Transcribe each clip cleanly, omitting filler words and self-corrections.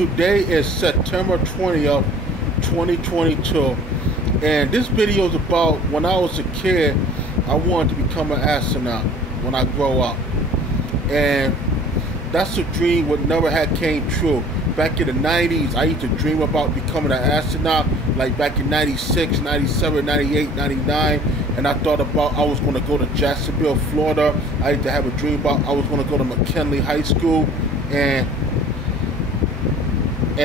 Today is September 20th, 2022, and this video is about when I was a kid. I wanted to become an astronaut when I grow up, and that's a dream what never had came true. Back in the 90s, I used to dream about becoming an astronaut, like back in 96, 97, 98, 99, and I thought about I was going to go to Jacksonville, Florida. I used to have a dream about I was going to go to McKinley High School, and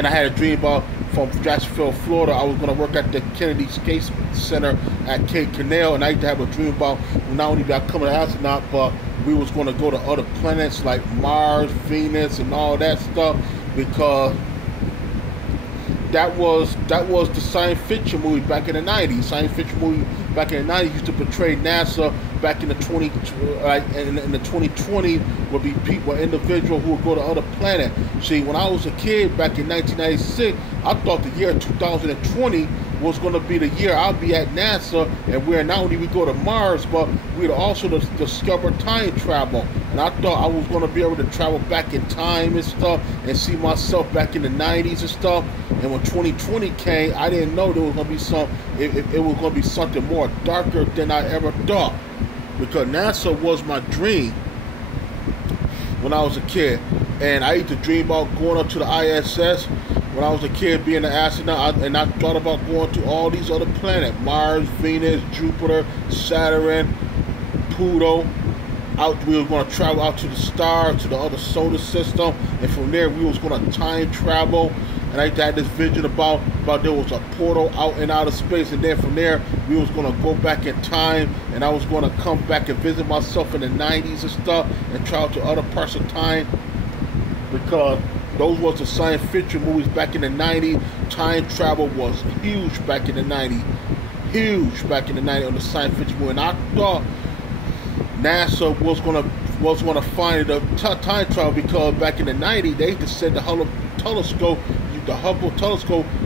I had a dream about from Jacksonville, Florida, I was going to work at the Kennedy Space Center at Cape Canaveral, and I used to have a dream about not only becoming an astronaut, but we was going to go to other planets like Mars, Venus, and all that stuff, because that was the science fiction movie back in the 90s. Science fiction movie back in the 90s used to portray NASA back in the 2020 would be people, individual who would go to other planet. See, when I was a kid back in 1996, I thought the year 2020 was going to be the year I'll be at NASA, and where not only we go to Mars, but we'd also discover time travel. And I thought I was going to be able to travel back in time and stuff, and see myself back in the 90s and stuff. And when 2020 came, I didn't know there was going to be it was going to be something more darker than I ever thought, because NASA was my dream when I was a kid. And I used to dream about going up to the ISS when I was a kid, being an astronaut, and I thought about going to all these other planets: Mars, Venus, Jupiter, Saturn, Pluto. We were going to travel out to the stars, to the other solar system, and from there we was going to time travel. And I had this vision about there was a portal out in outer space, and then from there we was going to go back in time, and I was going to come back and visit myself in the 90s and stuff, and travel to other parts of time, because those was the science fiction movies back in the 90s. Time travel was huge back in the 90s. Huge back in the 90s on the science fiction movie. And I thought NASA was gonna find the time travel, because back in the 90s they just said the Hubble telescope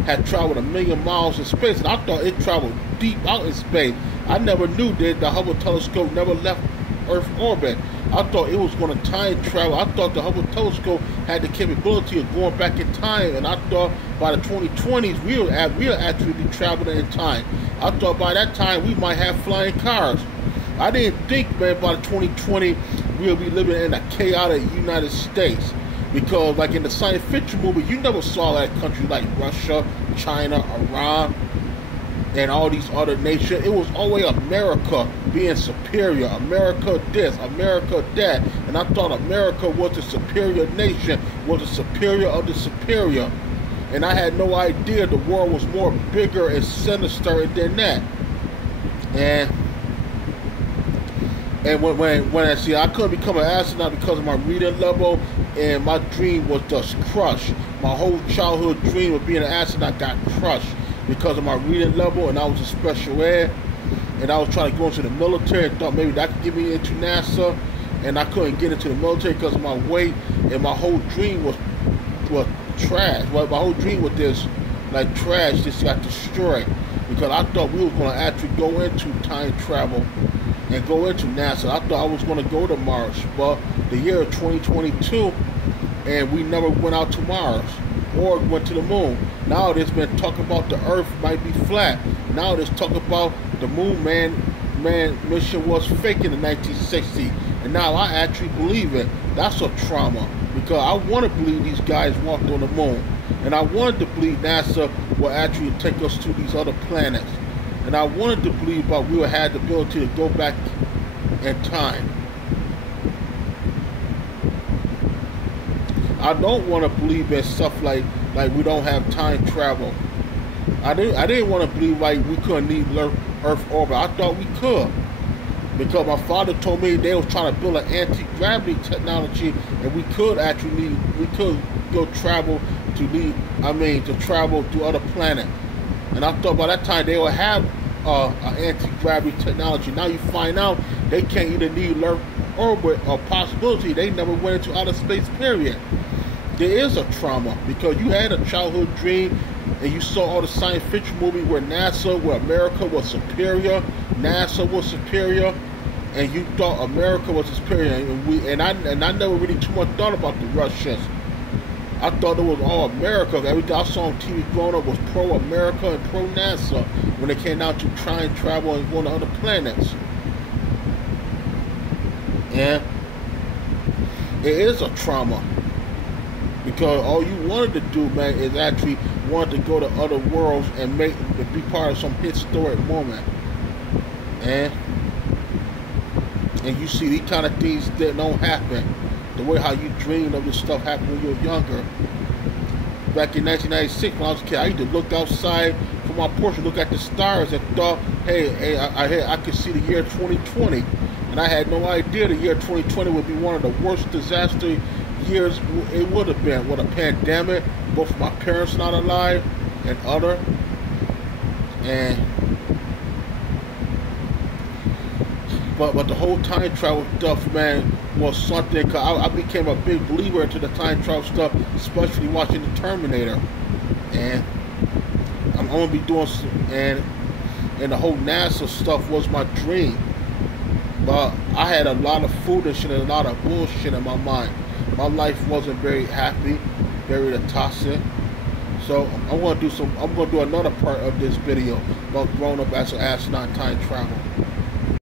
had traveled 1 million miles in space, and I thought it traveled deep out in space. I never knew that the Hubble telescope never left Earth orbit. I thought it was going to time travel. I thought the Hubble telescope had the capability of going back in time, and I thought by the 2020s we'll actually be traveling in time. I thought by that time we might have flying cars. I didn't think, man, by the 2020 we'll be living in a chaotic United States, because like in the science fiction movie, you never saw that country like Russia, China, Iran, and all these other nations. It was always America being superior. America this, America that. And I thought America was the superior nation, was the superior of the superior. And I had no idea the world was more bigger and sinister than that. And when I see, I couldn't become an astronaut because of my reading level, and my dream was just crushed. My whole childhood dream of being an astronaut got crushed because of my reading level, and I was in special ed, and I was trying to go into the military, and thought maybe that could get me into NASA, and I couldn't get into the military because of my weight, and my whole dream was trash. Well, my whole dream was this, like trash, just got destroyed, because I thought we were going to actually go into time travel and go into NASA. I thought I was going to go to Mars, but the year of 2022, and we never went out to Mars or went to the moon. Now there's been talk about the Earth might be flat. Now there's talk about the moon man mission was fake in the 1960s, and now I actually believe it. That's a trauma, because I want to believe these guys walked on the moon, and I wanted to believe NASA will actually take us to these other planets. And I wanted to believe we would have the ability to go back in time. I don't want to believe in stuff like we don't have time travel. I didn't want to believe like we couldn't leave Earth orbit. I thought we could, because my father told me they was trying to build an anti-gravity technology, and we could go travel to travel to other planets. And I thought by that time they would have an anti-gravity technology. Now you find out they can't even leave Earth orbit, or possibility they never went into outer space, period. There is a trauma, because you had a childhood dream, and you saw all the science fiction movies where America was superior, NASA was superior, and you thought America was superior. And I never really too much thought about the Russians. I thought it was all America. Everything I saw on TV growing up was pro-America and pro-NASA when it came down to time travel and going to other planets. And it is a trauma. Because all you wanted to do, man, is actually wanted to go to other worlds and be part of some historic moment. And you see these kind of things that don't happen. The way how you dreamed of this stuff happened when you were younger. Back in 1996, when I was a kid, I used to look outside from my porch and look at the stars and thought, hey, I could see the year 2020. And I had no idea the year 2020 would be one of the worst disaster years it would have been, with a pandemic, both my parents not alive and other. And but the whole time travel stuff, man, was something. Cause I became a big believer into the time travel stuff, especially watching the Terminator. And I'm gonna be doing and the whole NASA stuff was my dream. But I had a lot of foolish and a lot of bullshit in my mind. My life wasn't very happy, very toxic. So I'm gonna do another part of this video about growing up as an astronaut, time travel.